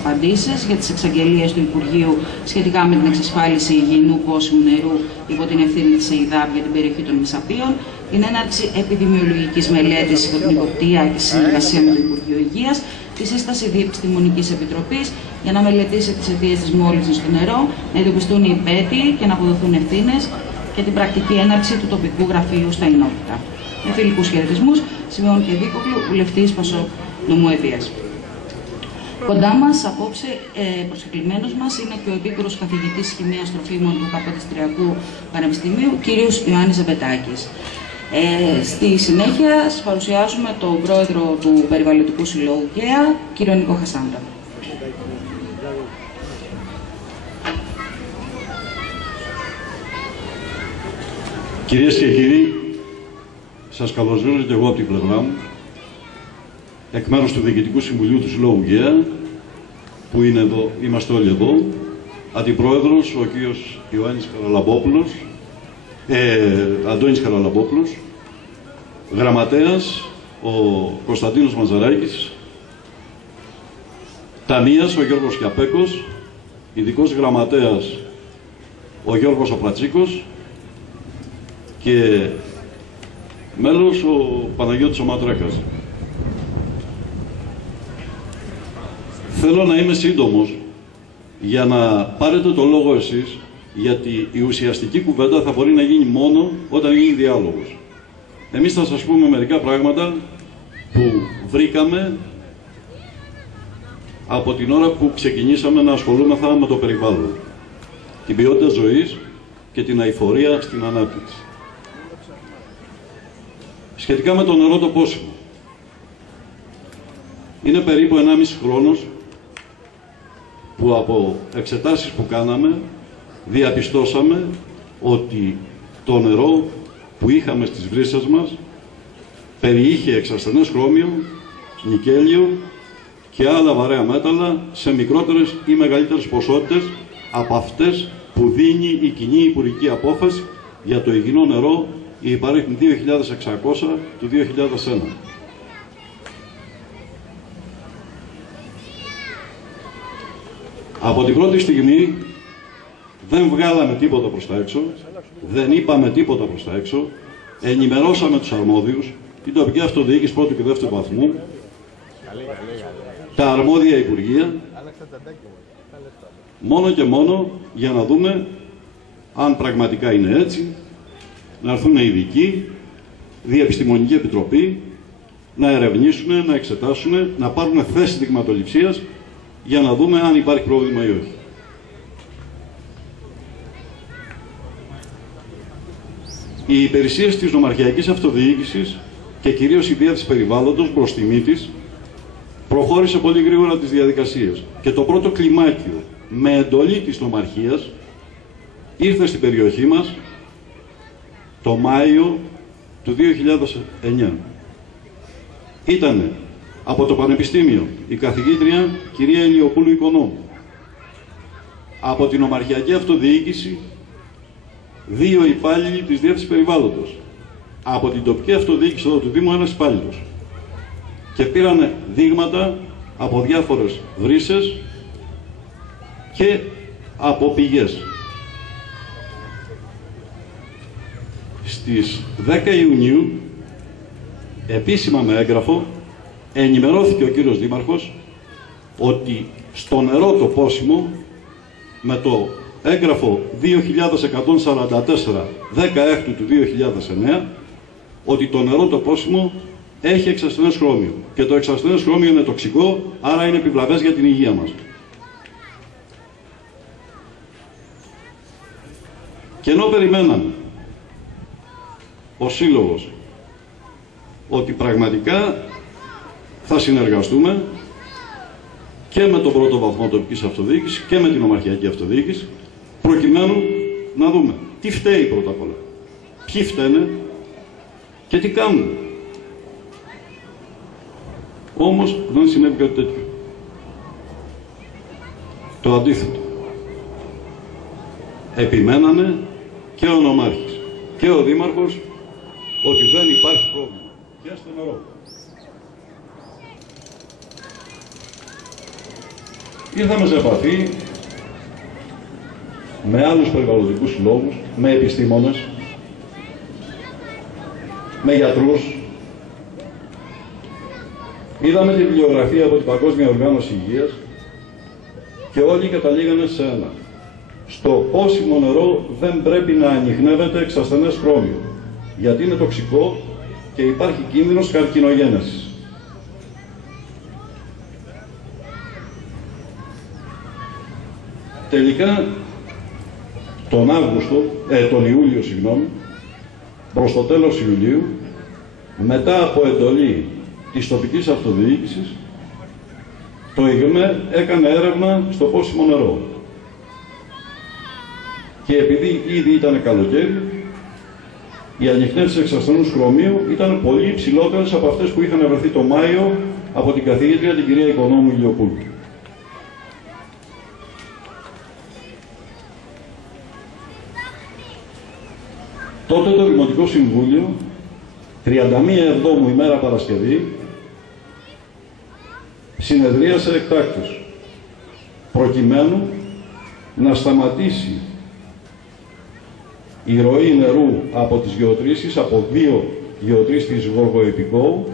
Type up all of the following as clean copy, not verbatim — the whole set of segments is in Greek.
απαντήσεις για τις εξαγγελίες του Υπουργείου σχετικά με την εξασφάλιση υγιεινού πόσιμου νερού υπό την ευθύνη της ΕΙΔΑΠ για την περιοχή των Μεσαπίων, την έναρξη επιδημιολογικής μελέτης υπό την υποπτία και συνεργασία με το Υπουργείο Υγείας, τη σύσταση διεπιστημονικής επιτροπής για να μελετήσει τις αιτίες της μόλυνσης του νερού, να εντοπιστούν οι υπέτειοι και να αποδοθούν ευθύνες και την πρακτική έναρξη του τοπικού γραφείου στα Ινόπιτα. Με φιλικούς χαιρετισμούς, Σιμεών και Δίκοκλου, βουλευτής Πασόκ Νομού Εμπίας. Κοντά μας απόψε προσκεκλημένος μας είναι και ο επίκουρος καθηγητής χημείας τροφίμων του Καποδιστριακού Πανεπιστημίου, κύριος Ιωάννης Ζεμπετάκης. Στη συνέχεια σας παρουσιάζουμε τον πρόεδρο του Περιβαλλοντικού Συλλόγου ΚΕΑ, κύριο Νίκο Χασάντα. Κυρίες και κύριοι, σας καλωσορίζω και εγώ από την πλευρά μου, εκ μέρους του Διοικητικού Συμβουλίου του Συλλόγου ΚΕΑ, που είναι εδώ, είμαστε όλοι εδώ, αντιπρόεδρος ο κύριος Αντώνης Χαραλαμπόπουλος, γραμματέας ο Κωνσταντίνος Μαζαράκης, ταμείας ο Γιώργος Κιαπέκος, ειδικός γραμματέας ο Γιώργος Απρατσίκος και μέλος ο Παναγιώτης ο Ματράκας. Θέλω να είμαι σύντομος για να πάρετε το λόγο εσείς, γιατί η ουσιαστική κουβέντα θα μπορεί να γίνει μόνο όταν γίνει διάλογος. Εμείς θα σας πούμε μερικά πράγματα που βρήκαμε από την ώρα που ξεκινήσαμε να ασχολούμεθα με το περιβάλλον, την ποιότητα ζωής και την αειφορία στην ανάπτυξη. Σχετικά με το νερό το πόσιμο. Είναι περίπου 1,5 χρόνος που από εξετάσεις που κάναμε διαπιστώσαμε ότι το νερό που είχαμε στις βρύσες μας περιείχε εξασθενές χρώμιο, νικέλιο και άλλα βαρέα μέταλλα σε μικρότερες ή μεγαλύτερες ποσότητες από αυτές που δίνει η κοινή υπουργική απόφαση για το υγιεινό νερό, η υπαρίθμη 2600 του 2001. Από την πρώτη στιγμή δεν βγάλαμε τίποτα προς τα έξω, δεν είπαμε τίποτα προς τα έξω, ενημερώσαμε τους αρμόδιους, την τοπική αυτοδιοίκηση πρώτου και δεύτερου βαθμού, τα αρμόδια υπουργεία, μόνο και μόνο για να δούμε αν πραγματικά είναι έτσι, να έρθουν ειδικοί, διεπιστημονική επιτροπή, να ερευνήσουν, να εξετάσουν, να πάρουν θέση δειγματοληψίας για να δούμε αν υπάρχει πρόβλημα ή όχι. Οι υπηρεσίες της νομαρχιακής αυτοδιοίκησης και κυρίως η διεύθυνση περιβάλλοντος προς τιμή της προχώρησε πολύ γρήγορα τις διαδικασίες και το πρώτο κλιμάκιο με εντολή της νομαρχίας ήρθε στην περιοχή μας το Μάιο του 2009. Ήτανε από το Πανεπιστήμιο η καθηγήτρια κυρία Ηλιοπούλου Οικονόμου, από την νομαρχιακή αυτοδιοίκηση 2 υπάλληλοι της διεύθυνσης περιβάλλοντος, από την τοπική αυτοδιοίκηση εδώ του Δήμου ένας υπάλληλος, και πήρανε δείγματα από διάφορες βρύσες και από πηγές. Στις 10 Ιουνίου, επίσημα με έγγραφο, ενημερώθηκε ο κύριος Δήμαρχος ότι στο νερό το πόσιμο, με το έγγραφο 2144 16 του 2009, ότι το νερό το πόσιμο έχει εξασθενές χρώμιο και το εξασθενές χρώμιο είναι τοξικό, άρα είναι επιβλαβές για την υγεία μας. Και ενώ περιμέναμε ο Σύλλογος ότι πραγματικά θα συνεργαστούμε και με τον πρώτο βαθμό τοπικής αυτοδιοίκησης και με την ομαρχιακή αυτοδιοίκηση, προκειμένου να δούμε τι φταίει πρώτα απ' όλα, ποιοι φταίνε και τι κάνουν. Όμως δεν συνέβη κάτι τέτοιο. Το αντίθετο. Επιμένανε και ο νομάρχης και ο δήμαρχος ότι δεν υπάρχει πρόβλημα και στο νερό. ήρθαμε σε επαφή με άλλους περιβαλλοντικούς συλλόγους, με επιστήμονες, με γιατρούς. Είδαμε τη βιβλιογραφία από την Παγκόσμια Οργάνωση Υγείας και όλοι καταλήγανε σε ένα. Στο πόσιμο νερό δεν πρέπει να ανιχνεύεται εξ ασθενές χρώμιο, γιατί είναι τοξικό και υπάρχει κίνδυνος καρκινογένεσης. Τελικά, τον Ιούλιο, προς το τέλος Ιουλίου, μετά από εντολή της τοπικής αυτοδιοίκησης, το ΙΓΜΕ έκανε έρευνα στο πόσιμο νερό. Και επειδή ήδη ήταν καλοκαίρι, οι ανιχνεύσεις εξ ασθενούς χρωμίου ήταν πολύ υψηλότερες από αυτές που είχαν βρεθεί το Μάιο από την καθηγήτρια την κυρία Οικονόμου Ηλιοπούλου. Τότε το Δημοτικό Συμβούλιο, 31 Εβδόμου ημέρα Παρασκευή, συνεδρίασε εκτάκτως, προκειμένου να σταματήσει η ροή νερού από τις γεωτρήσεις, από 2 γεωτρήσεις της Γοργοεπικόου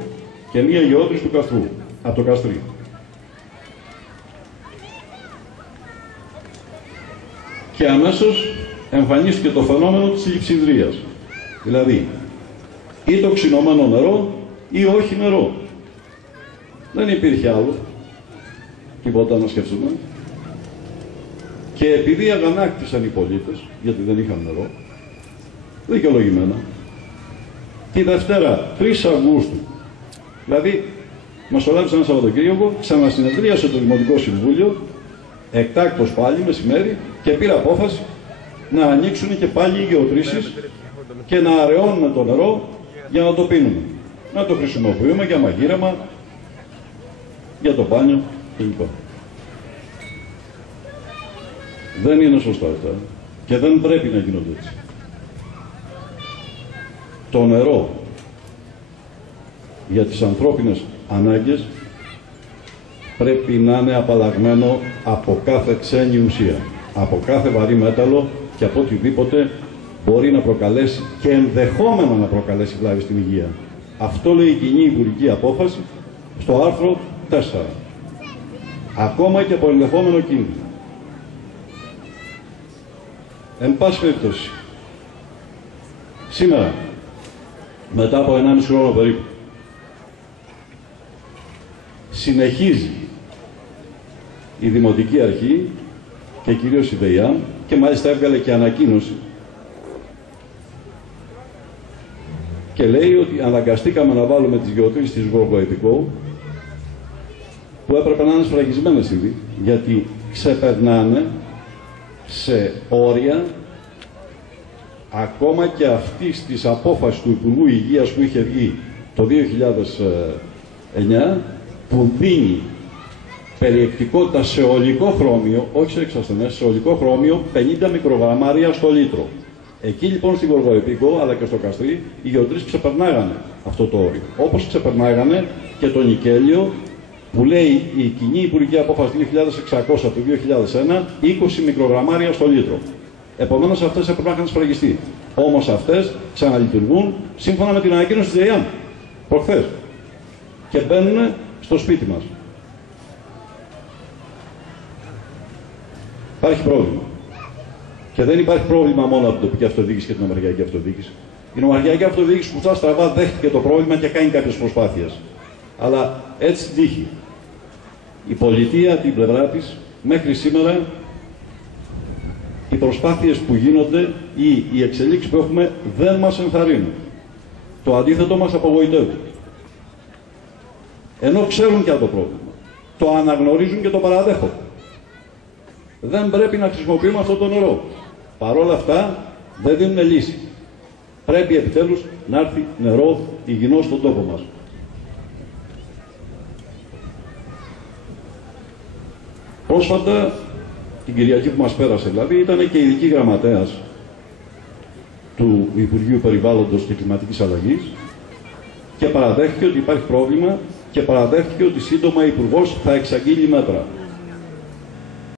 και 1 γεώτρηση του Καστρού, από το Καστρί. Και αμέσως εμφανίστηκε το φαινόμενο της λειψιδρίας. Δηλαδή, ή το ξινωμένο νερό ή όχι νερό. Δεν υπήρχε άλλο τίποτα να σκεφτούμε. Και επειδή αγανάκτησαν οι πολίτες, γιατί δεν είχαν νερό, δικαιολογημένα, τη Δευτέρα 3 Αυγούστου, δηλαδή μεσολάβησε ένα Σαββατοκύριακο, ξανασυνεδρίασε το Δημοτικό Συμβούλιο, εκτάκτως πάλι μεσημέρι, και πήρε απόφαση να ανοίξουν και πάλι οι γεωτρήσεις και να αραιώνουμε το νερό για να το πίνουμε. Να το χρησιμοποιούμε για μαγείρεμα, για το μπάνιο κλπ. Δεν είναι σωστά αυτά και δεν πρέπει να γίνονται έτσι. Το νερό για τις ανθρώπινες ανάγκες πρέπει να είναι απαλλαγμένο από κάθε ξένη ουσία, από κάθε βαρύ μέταλλο και από οτιδήποτε μπορεί να προκαλέσει και ενδεχόμενα να προκαλέσει βλάβη στην υγεία. Αυτό λέει η κοινή υπουργική απόφαση στο άρθρο 4. Ακόμα και από ενδεχόμενο κίνδυνο. Εν πάση περιπτώσει, σήμερα, μετά από 1,5 χρόνο περίπου, συνεχίζει η Δημοτική Αρχή και κυρίως η ΔΕΙΑΜ, και μάλιστα έβγαλε και ανακοίνωση και λέει ότι αναγκαστήκαμε να βάλουμε τις γεωτρήσεις της Γοργοεπικόου, που έπρεπε να είναι σφραγισμένες ήδη, γιατί ξεπερνάνε σε όρια ακόμα και αυτής της απόφασης του Υπουργού Υγείας που είχε βγει το 2009, που δίνει περιεκτικότητα σε ολικό χρώμιο, όχι σε εξασθενές, σε ολικό χρώμιο 50 μικρογραμμάρια στο λίτρο. Εκεί λοιπόν στην Γοργοεπίκο, αλλά και στο Καστρί, οι γεωτρήσεις ξεπερνάγανε αυτό το όριο. Όπως ξεπερνάγανε και το νικέλιο, που λέει η κοινή υπουργική απόφαση 2600 του 2001, 20 μικρογραμμάρια στο λίτρο. Επομένως αυτές έπρεπε να είχαν σφραγιστεί. Όμως αυτές ξαναλειτουργούν σύμφωνα με την ανακοίνωση της ΔΕΙΑΜ προχθές. Και μπαίνουν στο σπίτι μας. Υπάρχει πρόβλημα. Και δεν υπάρχει πρόβλημα μόνο από την τοπική αυτοδιοίκηση και την νομαρχιακή αυτοδιοίκηση. Η νομαρχιακή αυτοδιοίκηση που στραβά δέχτηκε το πρόβλημα και κάνει κάποιες προσπάθειες. Αλλά έτσι τύχει. Η πολιτεία την πλευρά της, μέχρι σήμερα, οι προσπάθειες που γίνονται ή οι εξελίξεις που έχουμε δεν μας ενθαρρύνουν. Το αντίθετο μας απογοητεύει. Ενώ ξέρουν και το πρόβλημα. Το αναγνωρίζουν και το παραδέχονται. Δεν πρέπει να χρησιμοποιούμε αυτό το νερό. Παρ' όλα αυτά δεν δίνουν λύση. Πρέπει επιτέλους να έρθει νερό υγιεινό στον τόπο μας. Πρόσφατα, την Κυριακή που μας πέρασε δηλαδή, ήταν και ειδική γραμματέας του Υπουργείου Περιβάλλοντος και Κλιματικής Αλλαγής και παραδέχτηκε ότι υπάρχει πρόβλημα και παραδέχτηκε ότι σύντομα ο Υπουργός θα εξαγγείλει μέτρα.